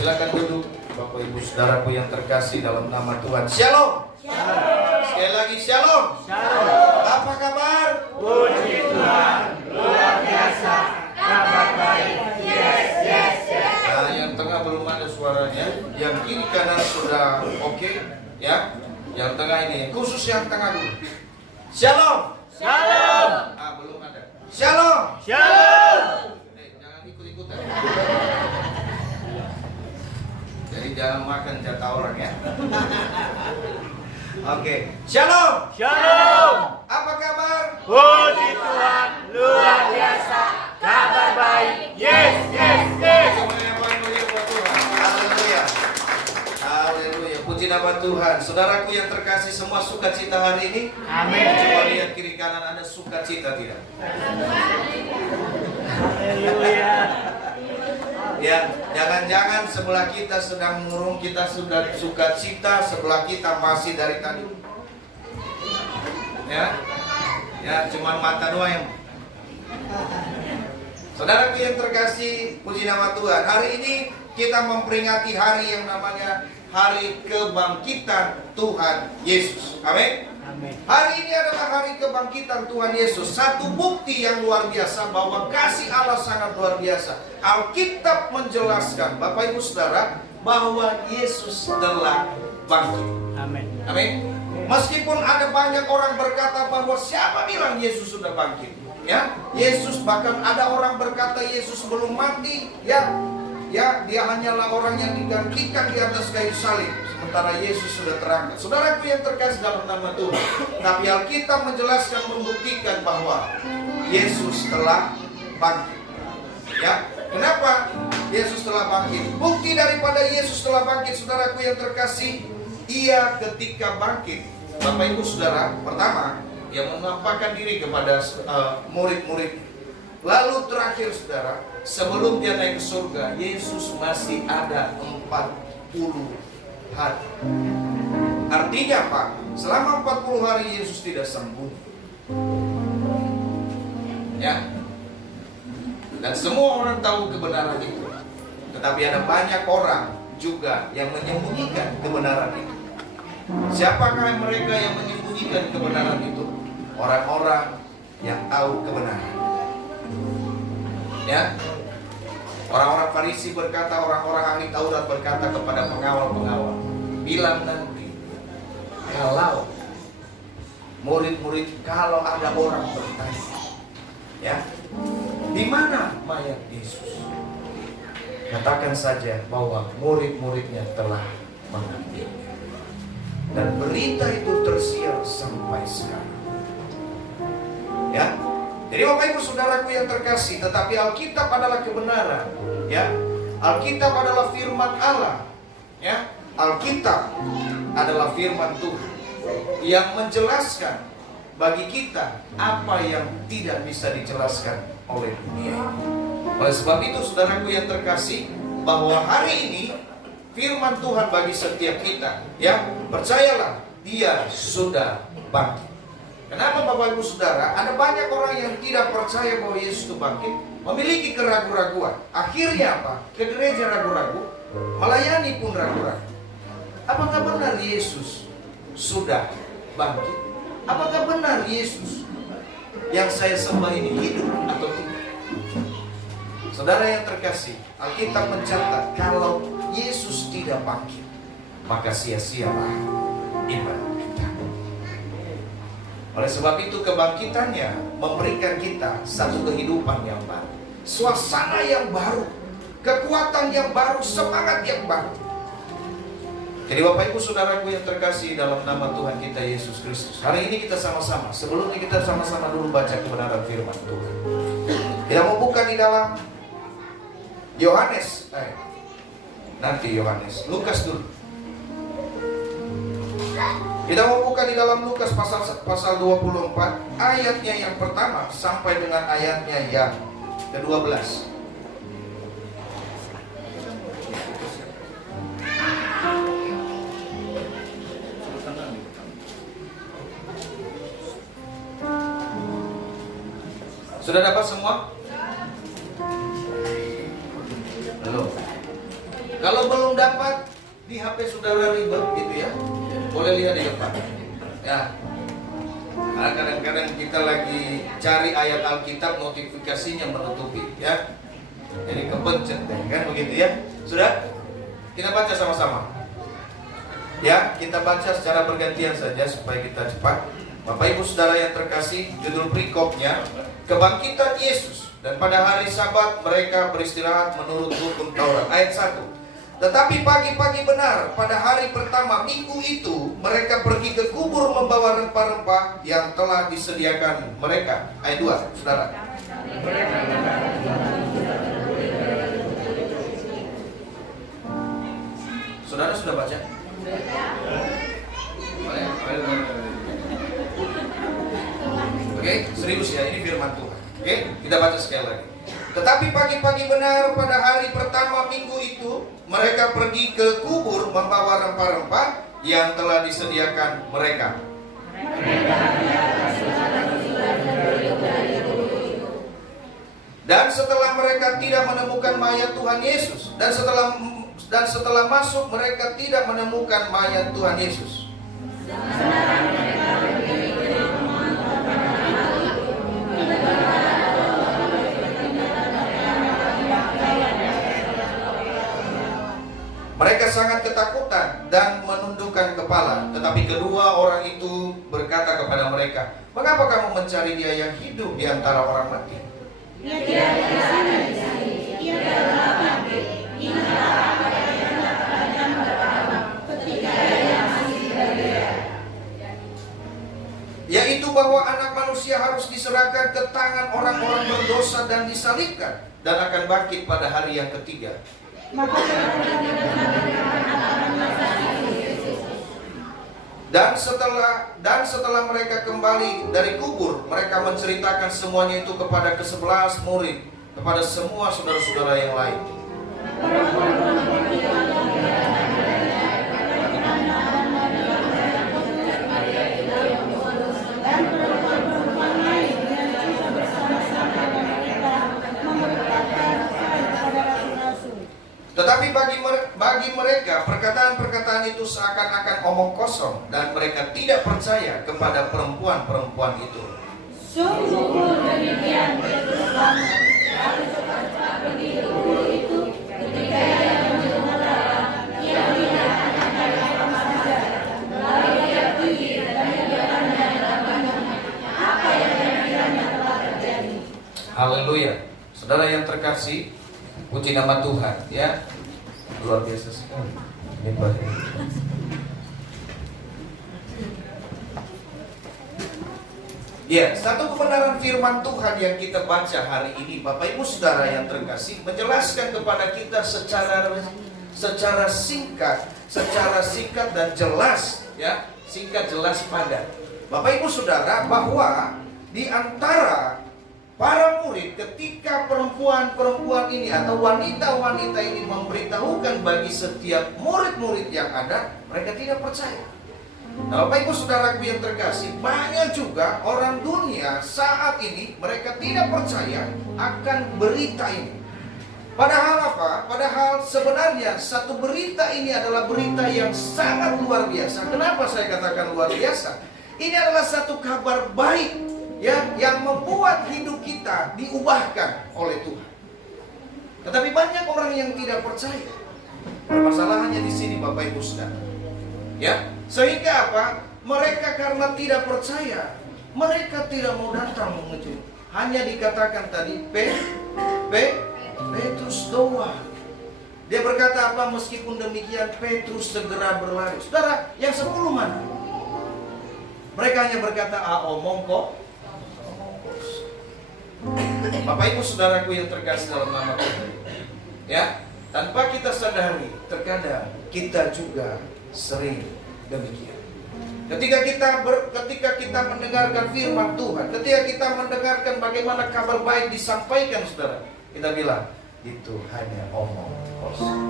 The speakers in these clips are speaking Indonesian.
Silakan duduk, Bapak Ibu Saudaraku yang terkasih dalam nama Tuhan. Shalom. Shalom. Sekali lagi shalom. Shalom. Apa kabar? Puji Tuhan, luar biasa, kabar baik. Yes, yes, yes. Nah, yang tengah belum ada suaranya, yang kiri kanan sudah oke, ya. Yang tengah ini, khusus yang tengah dulu. Shalom. Shalom. Ah, belum ada. Shalom. Shalom. Jangan ikut-ikutan. Jadi jangan makan jatah orang ya. Oke. Shalom. Shalom. Apa kabar? Puji Tuhan, luar biasa, kabar baik. Yes, yes, yes. Semuanya mulia buat Tuhan. Haleluya. Haleluya. Puji nama Tuhan. Saudaraku yang terkasih, semua sukacita hari ini. Amin. Coba lihat kiri kanan, ada sukacita tidak? Haleluya. Ya, jangan-jangan sebelah kita sedang murung, kita sudah sukacita, sebelah kita masih dari tadi. Ya, cuman mata doang yang. Saudaraku yang terkasih, puji nama Tuhan. Hari ini kita memperingati hari yang namanya Hari Kebangkitan Tuhan Yesus. Amin. Hari ini adalah hari kebangkitan Tuhan Yesus. Satu bukti yang luar biasa bahwa kasih Allah sangat luar biasa. Alkitab menjelaskan, Bapak Ibu Saudara, bahwa Yesus telah bangkit. Amin. Amin. Meskipun ada banyak orang berkata bahwa siapa bilang Yesus sudah bangkit? Ya, Yesus, bahkan ada orang berkata Yesus belum mati. Ya, dia hanyalah orang yang digantikan di atas kayu salib. Sementara Yesus sudah terangkat. Saudaraku yang terkasih dalam nama Tuhan. Tapi Alkitab menjelaskan, membuktikan bahwa Yesus telah bangkit. Ya, kenapa Yesus telah bangkit? Bukti daripada Yesus telah bangkit, saudaraku yang terkasih, Ia ketika bangkit, Bapak Ibu Saudara, pertama, Ia menampakkan diri kepada murid-murid. Lalu terakhir saudara, sebelum dia naik ke surga, Yesus masih ada 40 hari. Artinya apa? Selama 40 hari Yesus tidak sembuh. Ya. Dan semua orang tahu kebenaran itu. Tetapi ada banyak orang juga yang menyembunyikan kebenaran itu. Siapakah mereka yang menyembunyikan kebenaran itu? Orang-orang yang tahu kebenaran. Ya, orang-orang Farisi berkata, orang-orang ahli Taurat berkata kepada pengawal-pengawal, bilang nanti kalau murid-murid, kalau ada orang bertanya, ya, di mana mayat Yesus? Katakan saja bahwa murid-muridnya telah mengambilnya. Dan berita itu tersiar sampai sekarang. Ya. Jadi Bapak Ibu Saudaraku yang terkasih, tetapi Alkitab adalah kebenaran, ya. Alkitab adalah firman Allah, ya. Alkitab adalah firman Tuhan yang menjelaskan bagi kita apa yang tidak bisa dijelaskan oleh dunia. Oleh sebab itu saudaraku yang terkasih, bahwa hari ini firman Tuhan bagi setiap kita, ya, percayalah, Dia sudah bangkit. Kenapa Bapak Ibu Saudara? Ada banyak orang yang tidak percaya bahwa Yesus itu bangkit, memiliki keraguan-raguan. Akhirnya apa? Ke gereja ragu-ragu, melayani pun ragu-ragu. Apakah benar Yesus sudah bangkit? Apakah benar Yesus yang saya sembah ini hidup atau tidak? Saudara yang terkasih, Alkitab mencatat kalau Yesus tidak bangkit, maka sia-sialah iman. Oleh sebab itu kebangkitannya memberikan kita satu kehidupan yang baru, suasana yang baru, kekuatan yang baru, semangat yang baru. Jadi Bapak Ibu Saudaraku yang terkasih dalam nama Tuhan kita Yesus Kristus, hari ini kita sama-sama, sebelumnya kita sama-sama dulu baca kebenaran firman Tuhan. Kita mau buka di dalam Yohanes, Lukas dulu. Kita mau buka di dalam Lukas pasal 24, ayatnya yang pertama sampai dengan ayatnya yang ke-12. Sudah dapat semua? Belum. Kalau belum dapat, di HP saudara ribet gitu ya, boleh lihat di depan. Ya. Nah, kadang-kadang kita lagi cari ayat Alkitab, notifikasinya menutupi ya. Jadi kepencet deh, kan begitu ya. Sudah? Kita baca sama-sama. Ya, kita baca secara bergantian saja supaya kita cepat. Bapak Ibu Saudara yang terkasih, judul perikopnya Kebangkitan Yesus. Dan pada hari Sabat mereka beristirahat menurut hukum Taurat. Ayat 1. Tetapi pagi-pagi benar pada hari pertama minggu itu mereka pergi ke kubur membawa rempah-rempah yang telah disediakan mereka. Ayat 2, Saudara. Saudara sudah baca? Oke, serius ya, ini firman Tuhan. Oke, kita baca sekali lagi. Tetapi pagi-pagi benar pada hari pertama minggu itu mereka pergi ke kubur membawa rempah-rempah yang telah disediakan mereka. Dan setelah mereka tidak menemukan mayat Tuhan Yesus, dan setelah masuk mereka tidak menemukan mayat Tuhan Yesus. Mereka sangat ketakutan dan menundukkan kepala. Tetapi kedua orang itu berkata kepada mereka, "Mengapa kamu mencari dia yang hidup di antara orang mati? Yaitu bahwa anak manusia harus diserahkan ke tangan orang-orang berdosa dan disalibkan, dan akan bangkit pada hari yang ketiga." Dan setelah mereka kembali dari kubur, mereka menceritakan semuanya itu kepada ke-11 murid, kepada semua saudara-saudara yang lain. Tetapi bagi mereka perkataan-perkataan itu seakan-akan omong kosong, dan mereka tidak percaya kepada perempuan-perempuan itu. Sungguh demikian berterusan, lalu cepat-cepat pergi ke kubur itu. Ketika ia mendengar ia melihat anaknya dalam saja. Lalu ia pergi dan membiarkannya dalam kandangnya. Apa yang kiranya telah terjadi? Haleluya. Saudara yang terkasih, puji nama Tuhan ya. Luar biasa sekali. Ya, satu kebenaran firman Tuhan yang kita baca hari ini, Bapak Ibu Saudara yang terkasih, menjelaskan kepada kita secara singkat dan jelas ya, singkat, jelas, padat. Bapak Ibu Saudara, bahwa di antara para murid, ketika perempuan-perempuan ini atau wanita-wanita ini memberitahukan bagi setiap murid-murid yang ada, mereka tidak percaya. Nah, Bapak Ibu Saudaraku yang terkasih, banyak juga orang dunia saat ini mereka tidak percaya akan berita ini. Padahal apa? Padahal sebenarnya satu berita ini adalah berita yang sangat luar biasa. Kenapa saya katakan luar biasa? Ini adalah satu kabar baik ya, yang membuat hidup kita diubahkan oleh Tuhan. Tetapi banyak orang yang tidak percaya. Permasalahannya di sini, Bapak Ibu Saudara. Ya, sehingga apa? Mereka karena tidak percaya, mereka tidak mau datang mengunjungi. Hanya dikatakan tadi Petrus doang. Dia berkata apa? Meskipun demikian Petrus segera berlari. Saudara, yang 10 mana? Mereka hanya berkata, omong kok. Bapak Ibu Saudaraku yang terkasih dalam nama Tuhan, ya, tanpa kita sadari, terkadang kita juga sering demikian. Ketika kita mendengarkan firman Tuhan, ketika kita mendengarkan bagaimana kabar baik disampaikan, saudara, kita bilang itu hanya omong kosong.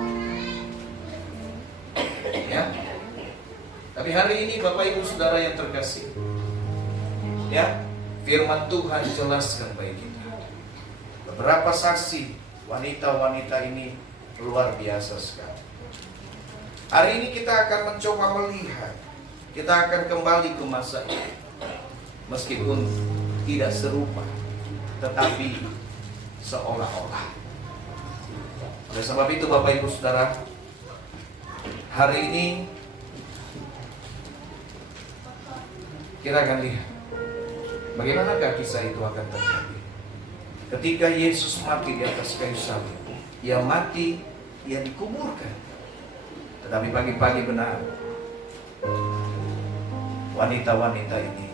Ya. Tapi hari ini Bapak Ibu Saudara yang terkasih, ya, firman Tuhan jelaskan bagi kita. Beberapa saksi wanita-wanita ini luar biasa sekali. Hari ini kita akan mencoba melihat, kita akan kembali ke masa itu, meskipun tidak serupa, tetapi seolah-olah. Oleh sebab itu Bapak Ibu Saudara, hari ini kita akan lihat bagaimanakah kisah itu akan terjadi. Ketika Yesus mati di atas kayu salib, Ia mati, Ia dikuburkan. Tetapi pagi-pagi benar, wanita-wanita ini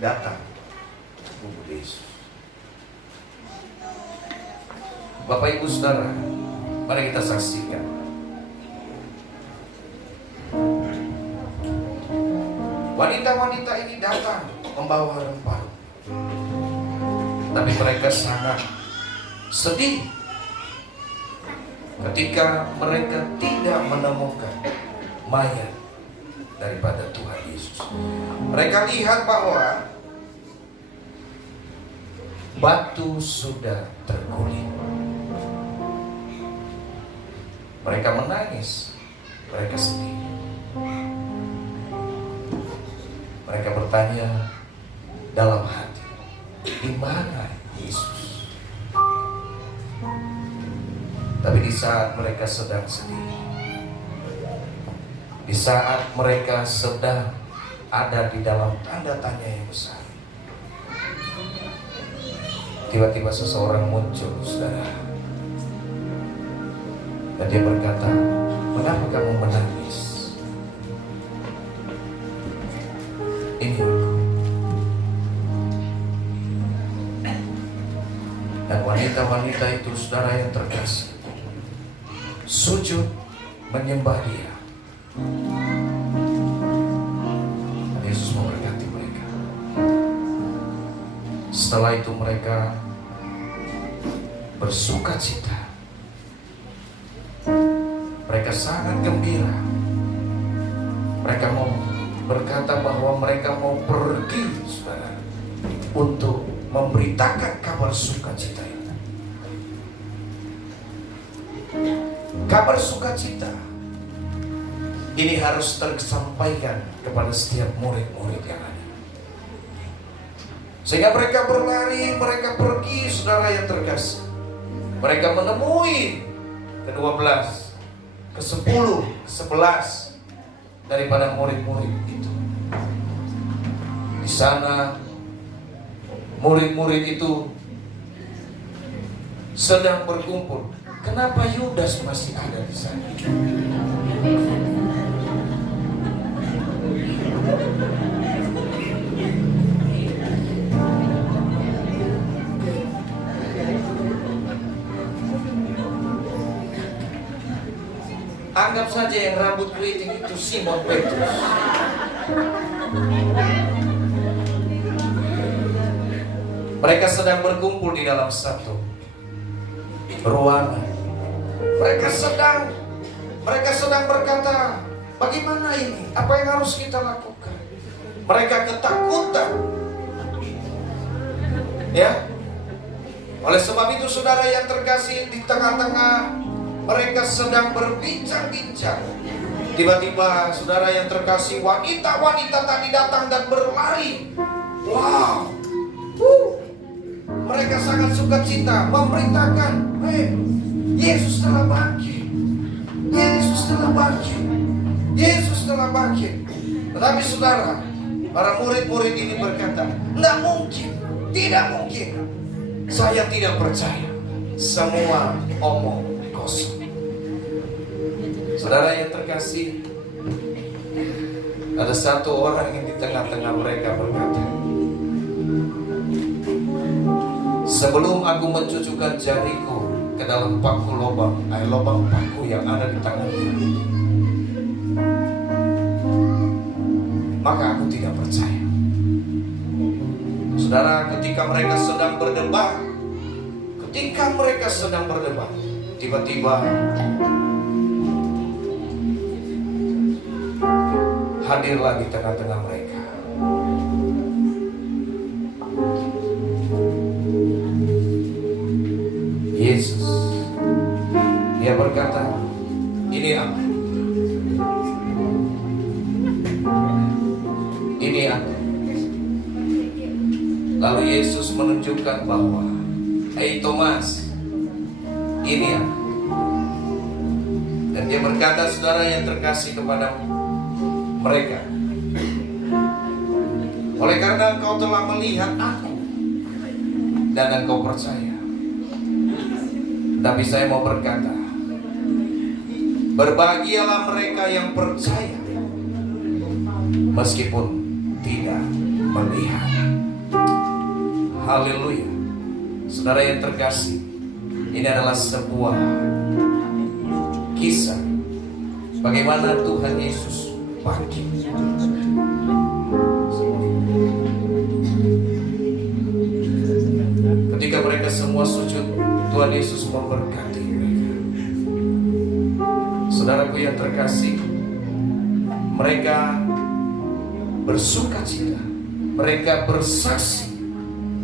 datang kubur Yesus. Bapak Ibu Saudara, mari kita saksikan. Wanita-wanita ini datang membawa rempah, tapi mereka sangat sedih ketika mereka tidak menemukan mayat daripada Tuhan Yesus. Mereka lihat bahwa batu sudah terguling. Mereka menangis, mereka sedih. Mereka bertanya dalam hati, di mana Yesus? Tapi di saat mereka sedang sedih, di saat mereka sedang ada di dalam tanda tanya yang besar, tiba-tiba seseorang muncul, saudara, dan dia berkata, mengapa kamu menangis? Ini aku. Dan wanita-wanita itu, saudara yang terkasih, sujud menyembah Dia. Dan Yesus memberkati mereka. Setelah itu mereka bersuka cita. Mereka sangat gembira. Mereka mau berkata bahwa mereka mau pergi, saudara, untuk memberitakan kabar sukacita itu. Kabar sukacita ini harus tersampaikan kepada setiap murid-murid yang ada, sehingga mereka berlari, mereka pergi, saudara yang terkasih. Mereka menemui ke-12, ke-10, ke-11 daripada murid-murid itu. Di sana murid-murid itu sedang berkumpul. Kenapa Yudas masih ada di sana? Anggap saja yang rambut keriting itu Simon Petrus. Mereka sedang berkumpul di dalam satu ruangan. Mereka sedang berkata, bagaimana ini? Apa yang harus kita lakukan? Mereka ketakutan. Ya. Oleh sebab itu, saudara yang terkasih, di tengah-tengah mereka sedang berbincang-bincang, tiba-tiba, saudara yang terkasih, wanita-wanita tadi datang dan berlari. Wow. Mereka sangat sukacita memberitakan, Yesus telah bangkit. Yesus telah bangkit. Yesus telah bangkit. Tetapi saudara, para murid-murid ini berkata, tidak mungkin, tidak mungkin. Saya tidak percaya. Semua omong kosong. Saudara yang terkasih, ada satu orang yang di tengah-tengah mereka berkata, sebelum aku mencucukkan jariku ke dalam paku lubang paku yang ada di tangannya, maka aku tidak percaya. Saudara, ketika mereka sedang berdebat, tiba-tiba hadirlah di tengah-tengah mereka Yesus. Dia berkata, ini aku. Ini aku. Lalu Yesus menunjukkan bahwa, "Hei Thomas, ini aku." Dan dia berkata, saudara yang terkasih, kepada mereka, oleh karena engkau telah melihat aku dan engkau percaya. Tapi saya mau berkata, berbahagialah mereka yang percaya meskipun tidak melihat. Haleluya. Saudara yang terkasih, ini adalah sebuah kisah bagaimana Tuhan Yesus bangkit. Ketika mereka semua sujud, Tuhan Yesus memberkati mereka. Saudaraku yang terkasih, mereka bersuka cita, mereka bersaksi,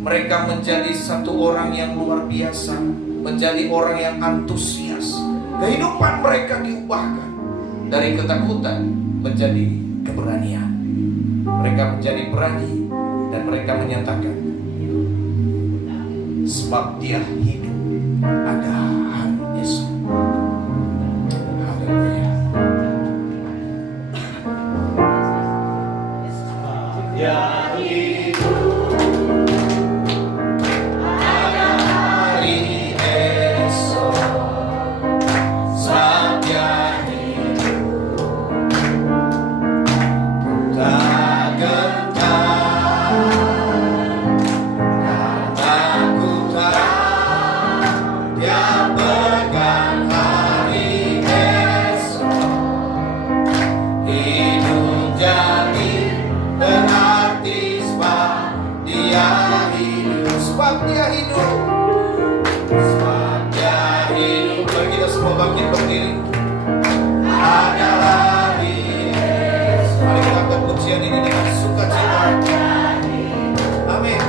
mereka menjadi satu orang yang luar biasa, menjadi orang yang antusias. Kehidupan mereka diubahkan dari ketakutan menjadi keberanian. Mereka menjadi berani dan mereka menyatakan, sebab dia hidup, ada hari esok. Haleluya. Ya hidup, ada hari esok. Sebab dia hidup, tak gentar. Aku tahu dia pegang hari esok. Hidup jadi berarti sebab dia hidup. Sebab dia hidup. Sebab dia hidup. Mari kita semua bangkit berdiri. Ada hari esok. Mari kita angkat pujian ini dengan sukacita. Amin.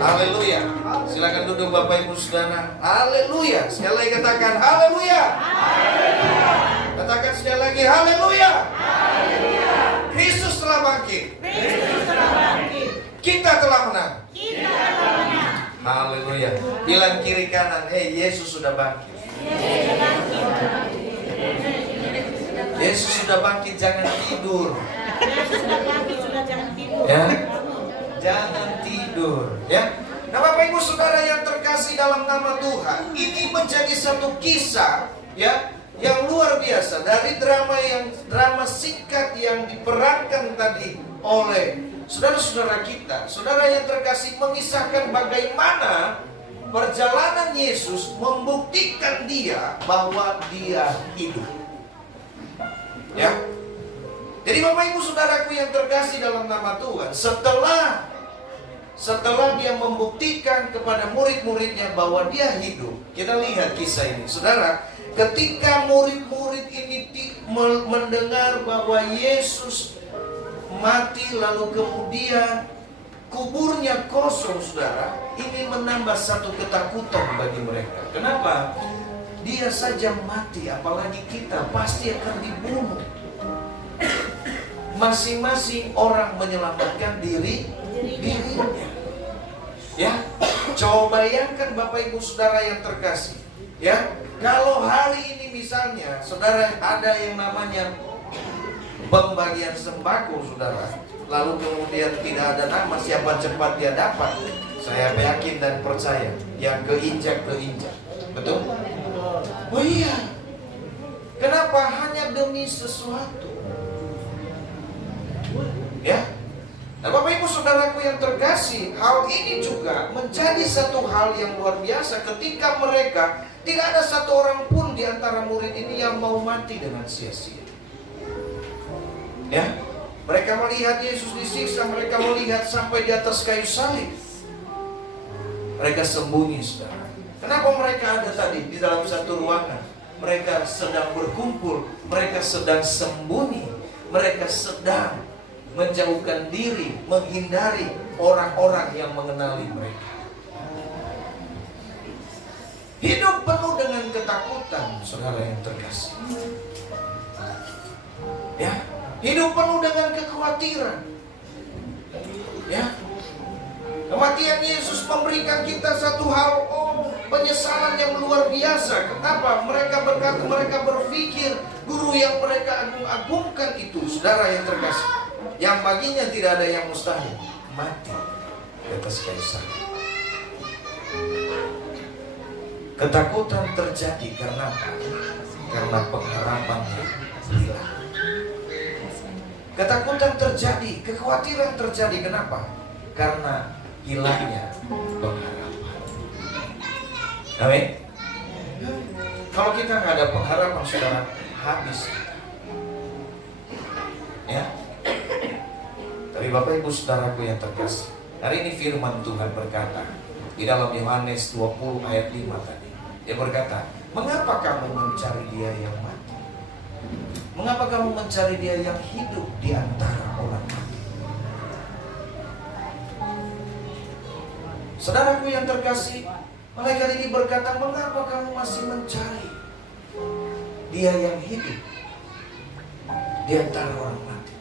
Haleluya. Silakan duduk Bapak Ibu Saudara. Haleluya. Sekali lagi katakan haleluya. Katakan sekali lagi haleluya. Kristus telah bangkit. Kita telah menang. Haleluya. Bilang kiri kanan, "Hei, Yesus sudah bangkit." Yesus sudah bangkit, jangan tidur. Ya. Jangan tidur, ya. Nah, Bapak Ibu Saudara yang terkasih dalam nama Tuhan, ini menjadi satu kisah, ya, yang luar biasa dari drama singkat yang diperankan tadi oleh saudara-saudara kita. Saudara yang terkasih, mengisahkan bagaimana perjalanan Yesus membuktikan dia bahwa dia hidup. Ya. Jadi Bapak Ibu Saudaraku yang terkasih dalam nama Tuhan, setelah dia membuktikan kepada murid-muridnya bahwa dia hidup, kita lihat kisah ini. Saudara, ketika murid-murid ini mendengar bahwa Yesus mati lalu kemudian kuburnya kosong, saudara, ini menambah satu ketakutan bagi mereka. Kenapa? Dia saja mati, apalagi kita pasti akan dibunuh. Masing-masing orang menyelamatkan dirinya. Ya, coba bayangkan Bapak Ibu Saudara yang terkasih. Ya, kalau hari ini misalnya saudara ada yang namanya pembagian sembako, saudara, lalu kemudian tidak ada nama, siapa cepat dia dapat. Saya yakin dan percaya yang keinjak. Betul? Oh iya. Kenapa? Hanya demi sesuatu. Ya. Nah, Bapak Ibu Saudaraku yang terkasih, hal ini juga menjadi satu hal yang luar biasa ketika mereka, tidak ada satu orang pun di antara murid ini yang mau mati dengan sia-sia. Ya. Mereka melihat Yesus disiksa, mereka melihat sampai di atas kayu salib. Mereka sembunyi, saudara. Kenapa mereka ada tadi di dalam satu ruangan? Mereka sedang berkumpul, mereka sedang sembunyi, mereka sedang menjauhkan diri, menghindari orang-orang yang mengenali mereka. Hidup penuh dengan ketakutan, saudara yang terkasih. Ya, hidup penuh dengan kekhawatiran. Ya, kematian Yesus memberikan kita satu hal, penyesalan yang luar biasa. Kenapa? Mereka berkata, mereka berpikir guru yang mereka agung-agungkan itu, saudara yang terkasih, yang baginya tidak ada yang mustahil, mati di atas kayu salib. Ketakutan terjadi karena apa? Karena pengharapannya hilang. Ketakutan terjadi, kekhawatiran terjadi. Kenapa? Karena hilangnya pengharapan. Amin. Kalau kita nggak ada pengharapan, saudara, habis. Ya. Tapi Bapak Ibu Saudaraku yang terkasih, hari ini firman Tuhan berkata di dalam Yohanes 20 ayat 5 tadi. Dia berkata, mengapa kamu mencari dia yang mati? Mengapa kamu mencari dia yang hidup di antara orang mati? Saudaraku yang terkasih, malaikat ini berkata, mengapa kamu masih mencari dia yang hidup di antara orang mati?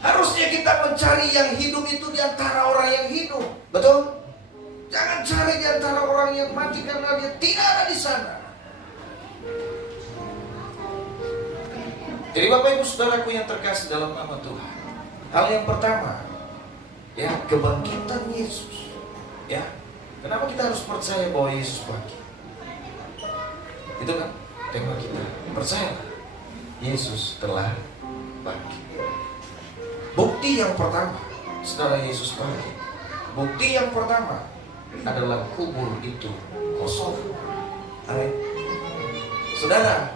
Harusnya kita mencari yang hidup itu di antara orang yang hidup. Betul? Jangan cari di antara orang yang mati karena dia tidak ada di sana. Jadi Bapak Ibu Saudaraku yang terkasih dalam nama Tuhan, hal yang pertama, ya, kebangkitan Yesus. Ya, kenapa kita harus percaya bahwa Yesus bangkit? Itu kan tema kita. Percayalah, Yesus telah bangkit. Bukti yang pertama, saudara, Yesus bangkit. Bukti yang pertama adalah kubur itu kosong. Amin. Saudara,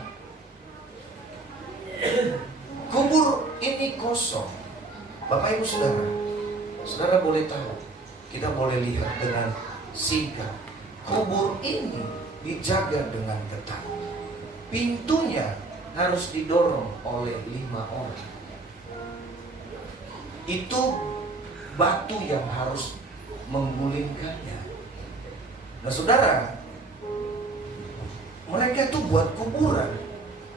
kubur ini kosong. Bapak Ibu Saudara, saudara boleh tahu, kita boleh lihat dengan singkat, kubur ini dijaga dengan ketat. Pintunya harus didorong oleh 5 orang. Itu batu yang harus menggulingkannya. Nah saudara, mereka itu buat kuburan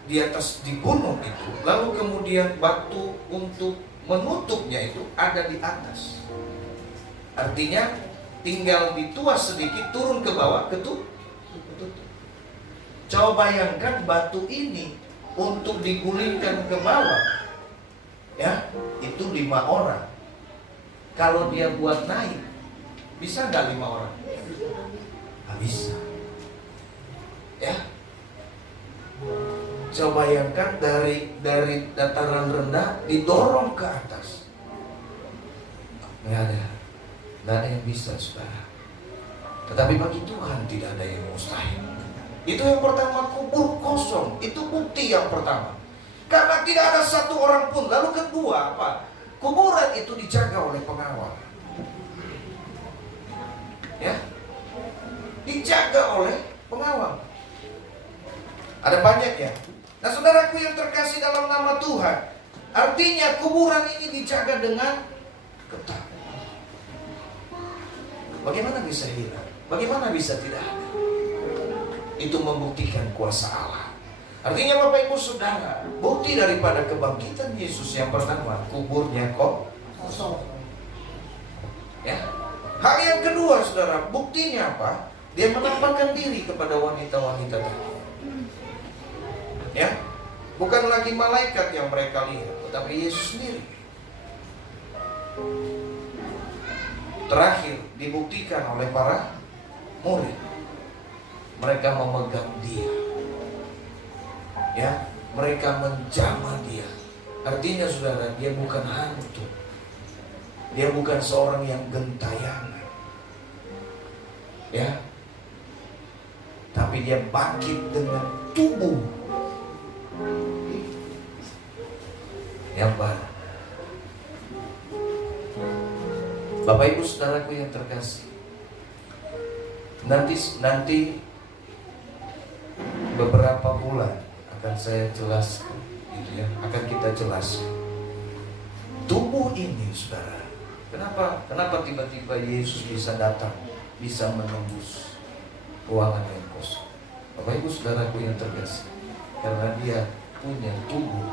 di atas, di gunung itu, lalu kemudian batu untuk menutupnya itu ada di atas. Artinya tinggal dituas sedikit, turun ke bawah, ketutup. Coba bayangkan batu ini untuk digulingkan ke bawah, ya, itu 5 orang. Kalau dia buat naik, bisa nggak 5 orang? Nggak bisa. Ya. Coba bayangkan dari dataran rendah didorong ke atas. Nggak ada yang bisa, saudara. Tetapi bagi Tuhan tidak ada yang mustahil. Itu yang pertama, kubur kosong. Itu bukti yang pertama. Karena tidak ada satu orang pun. Lalu kedua apa? Kuburan itu dijaga oleh pengawal. Ya, dijaga oleh pengawal. Ada banyak ya. Nah saudaraku yang terkasih dalam nama Tuhan, artinya kuburan ini dijaga dengan ketat. Bagaimana bisa hilang? Bagaimana bisa tidak ada? Itu membuktikan kuasa Allah. Artinya Bapak Ibu Saudara, bukti daripada kebangkitan Yesus yang pertama, kuburnya kosong. Ya. Hal yang kedua, saudara, buktinya apa? Dia menampakkan diri kepada wanita-wanita tadi. Ya, bukan lagi malaikat yang mereka lihat, tetapi Yesus sendiri. Terakhir dibuktikan oleh para murid. Mereka memegang dia. Ya, mereka menjamah dia. Artinya saudara, dia bukan hantu. Dia bukan seorang yang gentayangan. Ya. Tapi dia bangkit dengan tubuh yang baru. Bapak Ibu Saudaraku yang terkasih, nanti beberapa bulan akan saya jelaskan, gitu ya, akan kita jelaskan tubuh ini, saudara. Kenapa tiba-tiba Yesus bisa datang, bisa menembus ruangan yang kosong? Bapak Ibu Saudaraku yang terkasih, karena dia punya tubuh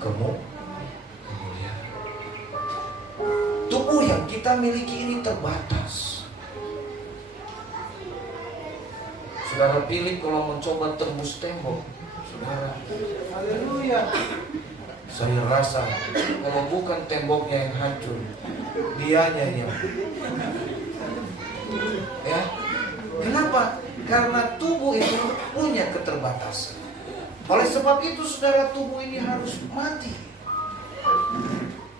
kemuliaan. Tubuh yang kita miliki ini terbatas. Saudara pilih kalau mencoba tembus tembok, saudara, haleluya, saya rasa kalau bukan temboknya yang hancur, dianya yang, ya. Kenapa? Karena tubuh itu punya keterbatasan. Oleh sebab itu saudara, tubuh ini harus mati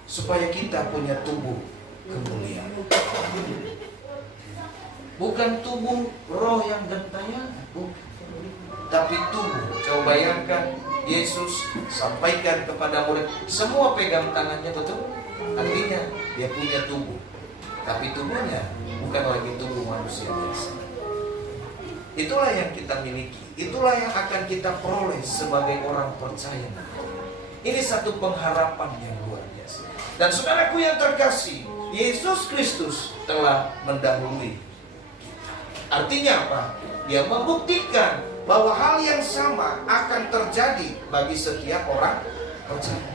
supaya kita punya tubuh kemuliaan. Bukan tubuh roh yang gentayangan, tapi tubuh. Coba bayangkan, Yesus sampaikan kepada murid, semua pegang tangannya, betul? Artinya dia punya tubuh, tapi tubuhnya bukan lagi tubuh manusia biasa. Itulah yang kita miliki, itulah yang akan kita peroleh sebagai orang percaya. Ini satu pengharapan yang luar biasa. Dan saudaraku yang terkasih, Yesus Kristus telah mendahului kita. Artinya apa? Dia membuktikan bahwa hal yang sama akan terjadi bagi setiap orang percaya.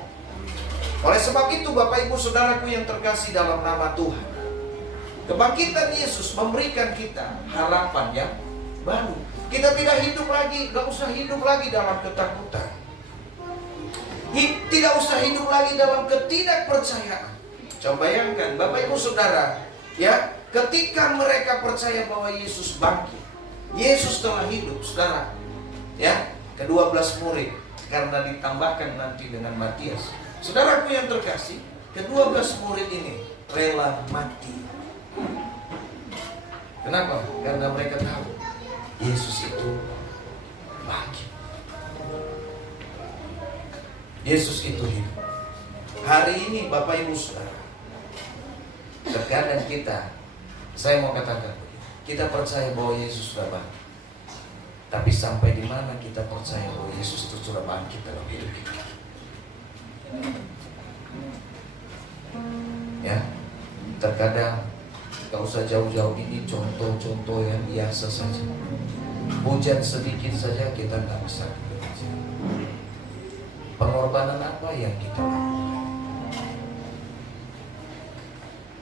Oleh sebab itu Bapak Ibu Saudaraku yang terkasih dalam nama Tuhan, kebangkitan Yesus memberikan kita harapan yang baru. Kita tidak hidup lagi, gak usah hidup lagi dalam ketakutan. Tidak usah hidup lagi dalam ketidakpercayaan. Coba bayangkan Bapak Ibu Saudara, ya, ketika mereka percaya bahwa Yesus bangkit, Yesus telah hidup, saudara, ya, ke-12 murid, karena ditambahkan nanti dengan Matias. Saudaraku yang terkasih, ke-12 murid ini rela mati. Kenapa? Karena mereka tahu Yesus itu bangkit. Yesus itu hidup. Hari ini Bapak Ibu Saudara, terkadang kita, saya mau katakan, kita percaya bahwa Yesus sudah bangkit. Tapi sampai di mana kita percaya bahwa Yesus itu sudah bangkit dalam hidup kita? Ya, terkadang gak usah jauh-jauh, ini contoh-contoh yang biasa saja. Hujan sedikit saja kita gak bisa bekerja. Pengorbanan apa yang kita lakukan?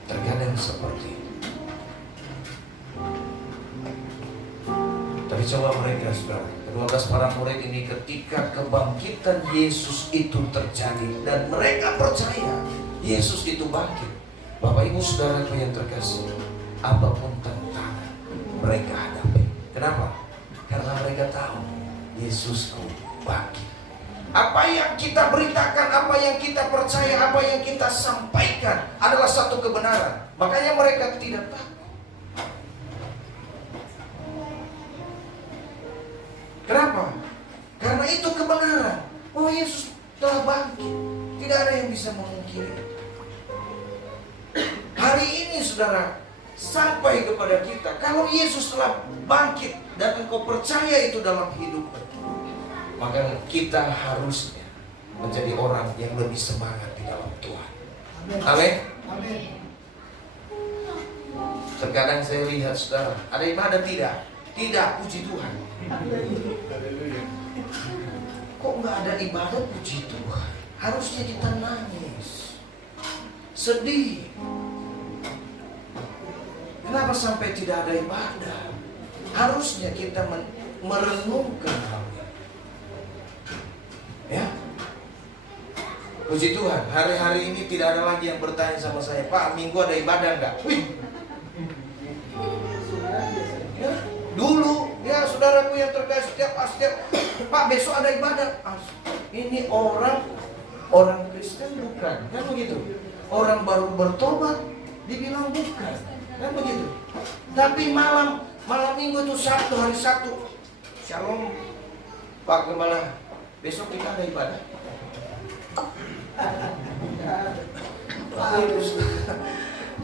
Terkadang seperti itu. Tapi coba mereka, saudara, ke-12 para murid ini ketika kebangkitan Yesus itu terjadi dan mereka percaya Yesus itu bangkit. Bapak Ibu Saudaraku yang terkasih, apapun tantangan mereka hadapi. Kenapa? Karena mereka tahu Yesusku bangkit. Apa yang kita beritakan, apa yang kita percaya, apa yang kita sampaikan adalah satu kebenaran. Makanya mereka tidak takut. Kenapa? Karena itu kebenaran bahwa Yesus telah bangkit. Tidak ada yang bisa memungkiri. Hari ini saudara, sampai kepada kita, kalau Yesus telah bangkit dan engkau percaya itu dalam hidupmu, maka kita harusnya menjadi orang yang lebih semangat di dalam Tuhan. Amin. Terkadang saya lihat saudara, ada ibadah tidak? Tidak, puji Tuhan. Kok nggak ada ibadah puji Tuhan? Harusnya kita nangis, sedih. Kenapa sampai tidak ada ibadah? Harusnya kita merenungkan hal ini. Ya, puji Tuhan, hari-hari ini tidak ada lagi yang bertanya sama saya, Pak, minggu ada ibadah enggak? Wih. Ya, dulu, ya saudaraku yang terkasih, setiap Pak besok ada ibadah. Ini orang Kristen bukan, kan begitu. Orang baru bertobat dibilang bukan, kan begitu. Tapi malam minggu itu Sabtu, hari Sabtu, Shalom Pak Gembala, besok kita ada ibadah.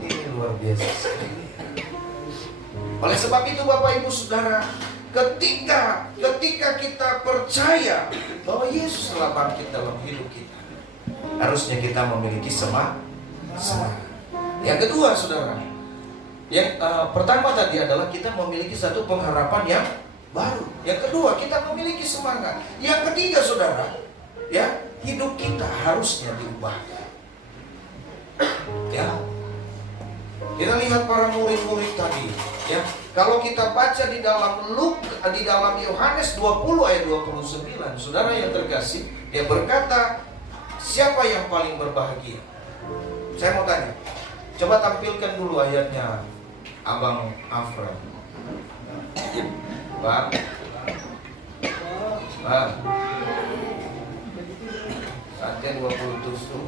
Ini luar biasa sekali. Oleh sebab itu Bapak Ibu Saudara, ketika kita percaya bahwa Yesus telah bangkit dalam hidup kita, harusnya kita memiliki semangat. Yang kedua Saudara, yang pertama tadi adalah kita memiliki satu pengharapan yang baru. Yang kedua, kita memiliki semangat. Yang ketiga Saudara, ya, hidup kita harusnya diubahkan. Ya. Kita lihat para murid-murid tadi, ya. Kalau kita baca di dalam Yohanes 20 ayat 29, Saudara yang terkasih, dia berkata, siapa yang paling berbahagia? Saya mau tanya. Coba tampilkan dulu ayatnya, Abang Afra. Pak. Saatnya 20 tusuk.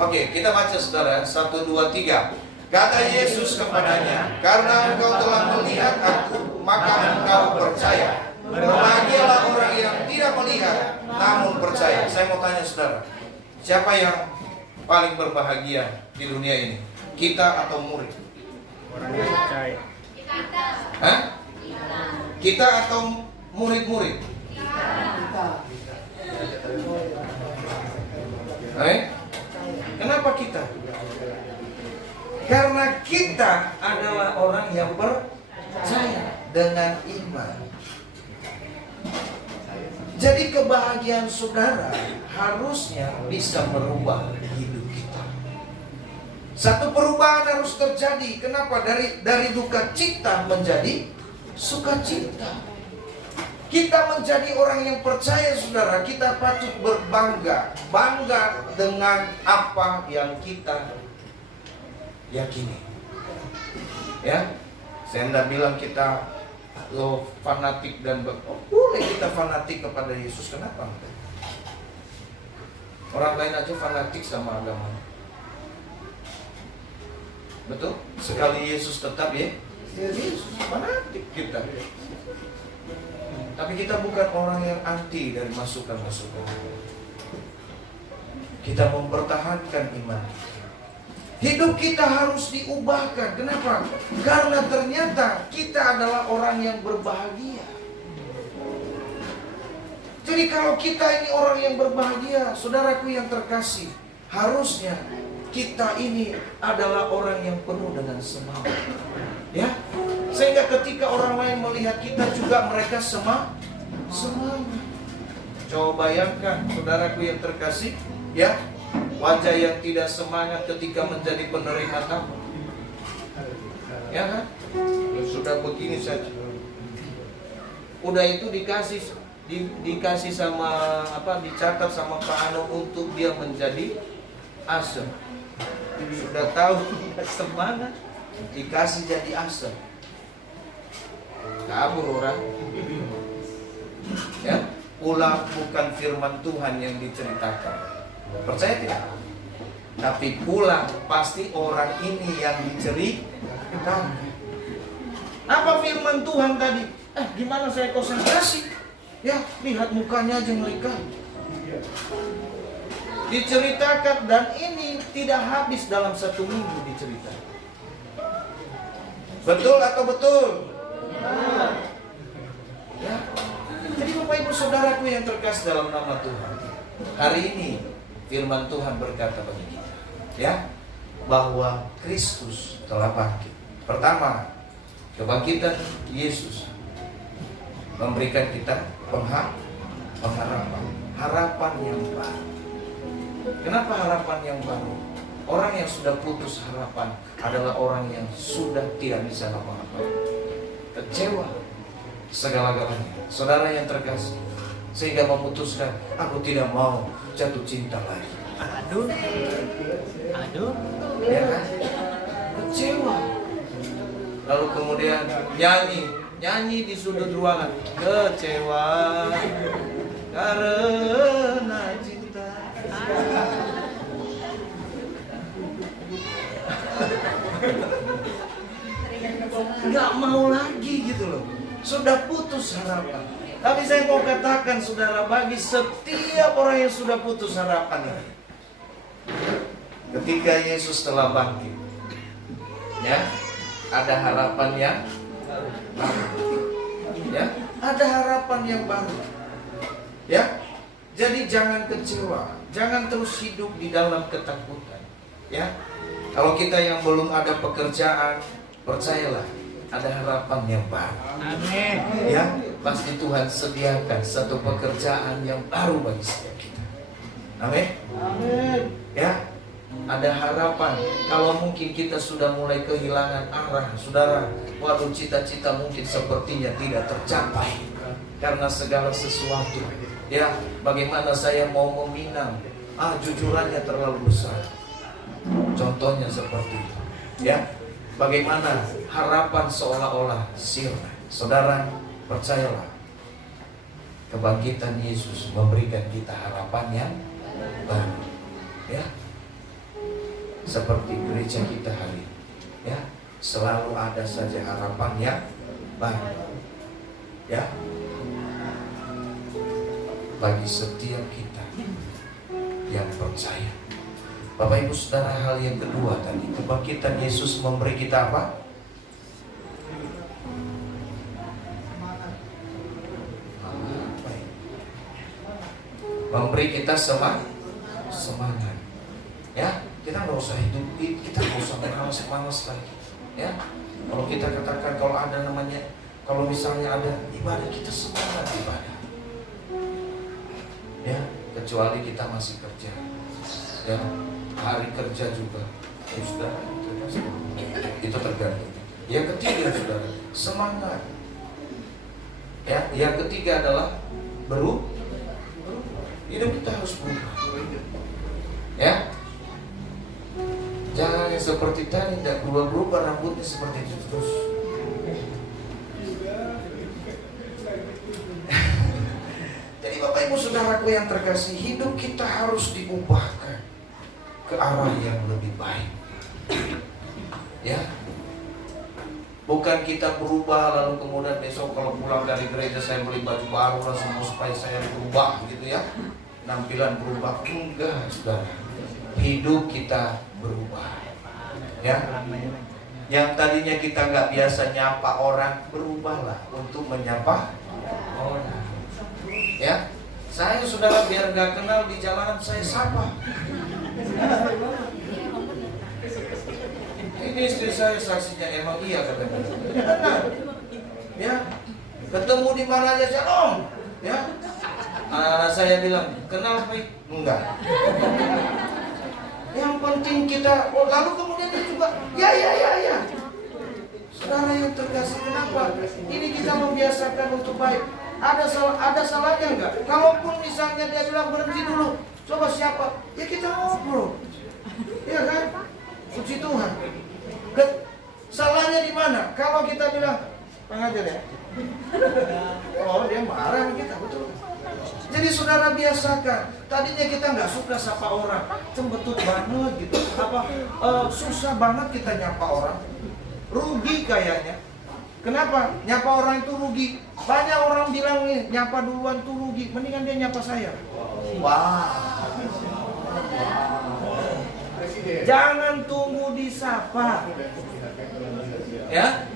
Oke, kita baca Saudara, 1, 2, 3. Kata Yesus kepadanya, karena engkau telah melihat aku, maka engkau percaya. Berbahagialah orang yang tidak melihat, namun percaya. Saya mau tanya Saudara, siapa yang paling berbahagia di dunia ini? Kita atau murid? Orang yang percaya. Hah? Kita atau murid-murid? Kenapa kita? Karena kita adalah orang yang percaya dengan iman. Jadi kebahagiaan Saudara harusnya bisa merubah hidup kita. Satu perubahan harus terjadi. Kenapa? Dari duka cita menjadi sukacita. Kita menjadi orang yang percaya Saudara. Kita patut berbangga. Bangga dengan apa yang kita yakini. Ya, saya tidak bilang kita fanatik dan boleh kita fanatik kepada Yesus. Kenapa? Orang lain aja fanatik sama agama. Betul? Sekali Yesus tetap ya Yesus, fanatik kita. Tapi kita bukan orang yang anti dari masukan-masukan. Kita mempertahankan iman kita. Hidup kita harus diubahkan. Kenapa? Karena ternyata kita adalah orang yang berbahagia. Jadi kalau kita ini orang yang berbahagia, saudaraku yang terkasih, harusnya kita ini adalah orang yang penuh dengan semangat. Ya, sehingga ketika orang lain melihat kita juga mereka semangat. Coba bayangkan, saudaraku yang terkasih, ya, wajah yang tidak semangat ketika menjadi penerima tamu. Ya kan? Sudah begini saja. Udah itu dikasih sama dicatat sama Pak Ano untuk dia menjadi asem. Sudah tahu semangat, dikasih jadi asem. Kabur orang. Ya, pulang bukan firman Tuhan yang diceritakan. Percaya tidak? Tapi pulang pasti orang ini yang diceritakan. Apa firman Tuhan tadi? Gimana saya konsentrasi? Ya, lihat mukanya aja mereka. Diceritakan dan ini tidak habis dalam 1 minggu diceritakan. Betul atau betul? Ya. Jadi Bapak Ibu Saudaraku yang terkasih dalam nama Tuhan, hari ini firman Tuhan berkata bagi kita, ya, bahwa Kristus telah bangkit. Pertama, kebangkitan Yesus memberikan kita pengharapan, harapan yang baru. Kenapa harapan yang baru? Orang yang sudah putus harapan adalah orang yang sudah tidak bisa apa-apa, kecewa segala-galanya. Saudara yang terkasih, sehingga memutuskan, aku tidak mau jatuh cinta lagi. Aduh, ya kan? Kecewa. Lalu kemudian nyanyi nyanyi di sudut ruangan. Kecewa karena cinta. Nggak mau lagi gitu loh. Sudah putus harapan. Tapi saya mau katakan saudara, bagi setiap orang yang sudah putus harapan ini, ketika Yesus telah bangkit, ya, ada harapan yang baru. Ya, ada harapan yang baru. Ya. Jadi jangan kecewa, jangan terus hidup di dalam ketakutan. Ya. Kalau kita yang belum ada pekerjaan, percayalah, ada harapan yang baru. Amin. Ya, pasti Tuhan sediakan satu pekerjaan yang baru bagi setiap kita. Amin. Amin. Ya, ada harapan. Kalau mungkin kita sudah mulai kehilangan arah, saudara, waduh, cita-cita mungkin sepertinya tidak tercapai karena segala sesuatu. Ya, bagaimana saya mau meminang? Jujurannya terlalu besar. Contohnya seperti itu. Ya, bagaimana harapan seolah-olah sirna. Saudara, percayalah, kebangkitan Yesus memberikan kita harapan yang baru. Ya, seperti gereja kita hari ini, ya, selalu ada saja harapan yang baru. Ya, bagi setiap kita yang percaya. Bapak Ibu Saudara, hal yang kedua tadi, kebangkitan Yesus memberi kita apa? Memberi kita semangat. Ya, kita nggak usah hidup, kita nggak usah malas lagi. Ya, kalau kita katakan, kalau ada namanya, kalau misalnya ada ibadah, kita semangat ibadah. Ya, kecuali kita masih kerja. Ya, hari kerja juga, sudah itu tergantung. Yang ketiga, saudara, semangat. Ya, yang ketiga adalah hidup kita harus berubah. Ya, jangan seperti tadi, tidak berubah rambutnya seperti itu terus. Jadi Bapak Ibu Saudaraku yang terkasih, hidup kita harus diubahkan ke arah yang lebih baik. Ya, bukan kita berubah lalu kemudian besok kalau pulang dari gereja saya beli baju baru langsung supaya saya berubah gitu ya, penampilan berubah. Enggak, saudara. Hidup kita berubah. Ya, yang tadinya kita nggak biasa nyapa orang, berubahlah untuk menyapa orang. Ya, saya saudara biar nggak kenal di jalanan saya sapa. Ini istri saya saksinya, emang iya katanya. Benar. Ya, ketemu di mana aja shalom. Ya, saya bilang kenal baik, enggak. Yang penting kita, lalu kemudian dia juga, ya. Saudara yang terkasih, kenapa? Ini kita membiasakan untuk baik. Ada salahnya enggak? Kalaupun misalnya dia bilang berhenti dulu, coba siapa? Ya kita ngobrol. Iya kan? Puji Tuhan. Salahnya di mana? Kalau kita bilang, pengajar ya. Oh, dia marah sama kita, betul. Jadi saudara biasakan. Tadinya kita nggak suka sapa orang, cembetut banget gitu. Susah banget kita nyapa orang. Rugi kayaknya. Kenapa? Nyapa orang itu rugi. Banyak orang bilang nih, nyapa duluan tuh rugi. Mendingan dia nyapa saya. Wah. Jangan tunggu disapa. Ya.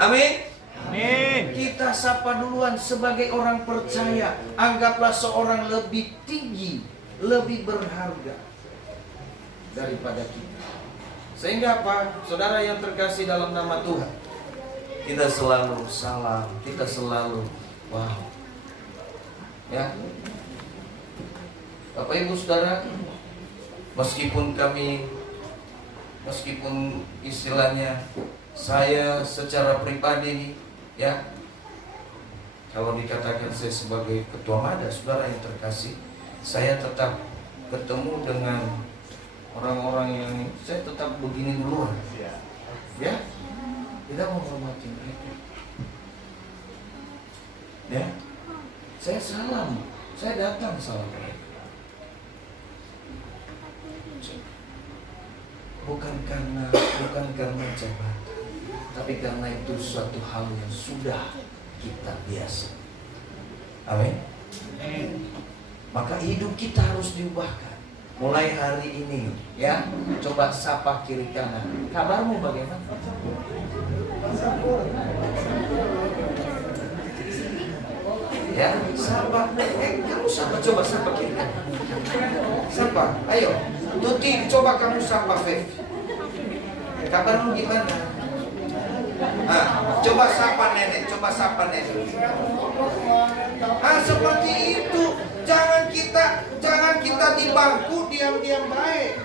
Amin. Amin. Kita sapa duluan sebagai orang percaya. Anggaplah seorang lebih tinggi, lebih berharga daripada kita. Sehingga apa? Saudara yang terkasih dalam nama Tuhan, kita selalu salam, kita selalu wow. Ya. Bapak Ibu Saudara, meskipun istilahnya saya secara pribadi ya, kalau dikatakan saya sebagai ketua MADA, saudara yang terkasih, saya tetap ketemu dengan orang-orang yang saya tetap begini duluan. Ya, kita menghormati mereka. Ya, saya salam, saya datang salam mereka. Bukan karena jabatan, tapi karena itu suatu hal yang sudah kita biasa. Amin. Maka hidup kita harus diubahkan. Mulai hari ini, ya, coba sapa kiri kanan. Kabarmu bagaimana? Ya, sapa. Kamu sapa, coba sapa kiri kanan. Sapa, ayo. Tuti, coba kamu sapa Fev. Kabarmu gimana? Coba sapa nenek, coba sapa nenek. Seperti itu. Jangan kita di bangku diam-diam baik.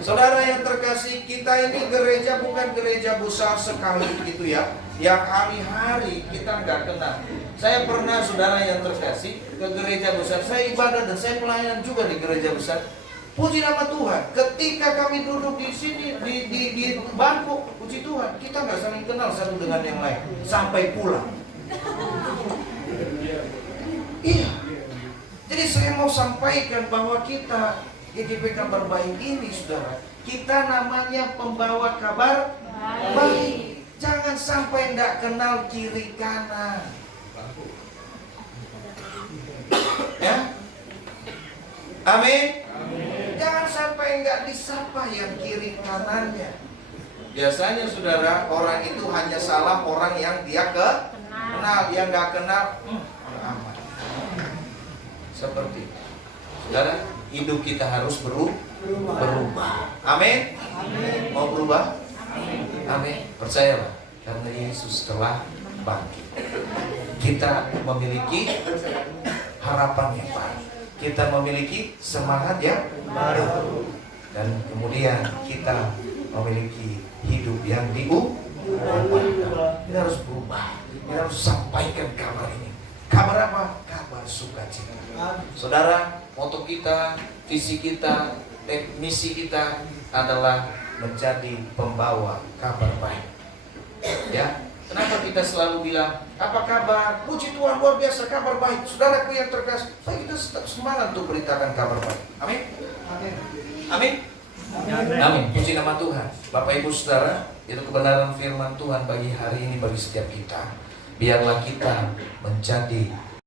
Saudara yang terkasih, kita ini gereja bukan gereja besar sekali gitu ya, yang hari-hari kita nggak kenal. Saya pernah, saudara yang terkasih, ke gereja besar. Saya ibadah dan saya pelayanan juga di gereja besar. Puji nama Tuhan. Ketika kami duduk di sini di bangku, puji Tuhan, kita nggak saling kenal satu dengan yang lain sampai pulang. Iya. Jadi saya mau sampaikan bahwa kita GKP Kabar Baik ini, saudara, kita namanya pembawa kabar baik. Jangan sampai nggak kenal kiri kanan. Ya, amin. Jangan sampai nggak disapa yang kiri kanannya. Biasanya, saudara, orang itu hanya salam orang yang dia kenal, yang nggak kenal, aman. Seperti itu. Saudara, hidup kita harus berubah. Amin. Mau berubah? Amin. Percayalah, karena Yesus telah bangkit. Kita memiliki harapan yang baru. Kita memiliki semangat yang baru. Dan kemudian kita memiliki hidup yang diubahkan. Kita harus berubah. Kita harus sampaikan kabar ini. Kabar apa? Kabar sukacita. Saudara, moto kita, visi kita, misi kita adalah menjadi pembawa kabar baik. Ya, kenapa kita selalu bilang, apa kabar? Puji Tuhan, luar biasa, kabar baik. Saudaraku yang terkasih, kita tetap semangat untuk beritakan kabar baik. Amin. Amin. Amin. Puji nama Tuhan. Bapak Ibu Saudara, itu kebenaran firman Tuhan bagi hari ini, bagi setiap kita. Biarlah kita menjadi